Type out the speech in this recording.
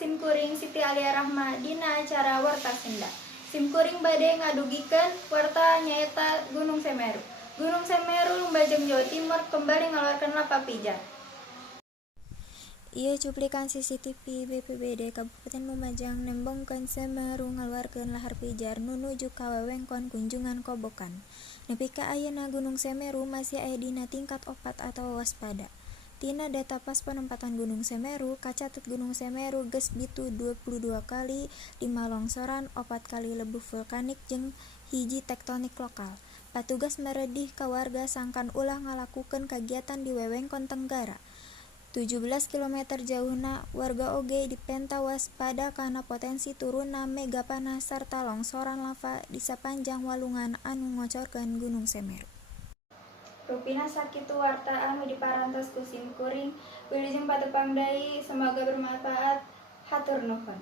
simkuring Siti Alia Rahma dina acara Warta Sunda. Simkuring bade ngadugikeun warta nyaeta Gunung Semeru. Gunung Semeru Lumajang Jawa Timur kembali ngeluarkan lapa pijar. Ieu cuplikan CCTV BPBD Kabupaten Lumajang nembongkeun Semeru ngaluarkeun lahar pijar nu nuju ka wewengkon Kunjungan Kobokan. Nepi ka ayeuna Gunung Semeru masih aya dina tingkat 4 atau waspada. Tina data pas penempatan Gunung Semeru, kacatet Gunung Semeru geus bitu 22 kali 5 longsoran, 4 kali lebuh vulkanik jeung 1 tektonik lokal. Patugas meredih ka warga sangkan ulah ngalakukeun kagiatan di wewengkon Tenggara. 17 km jauhna warga oge dipenta waspada kana potensi turunna megapanas sarta longsoran lava di sapanjang walungan anu ngocorkeun Gunung Semeru. Rupina sakitu warta anu diparantos ku simkuring. Wilujeng patepang deui, semoga bermanfaat. Hatur nuhun.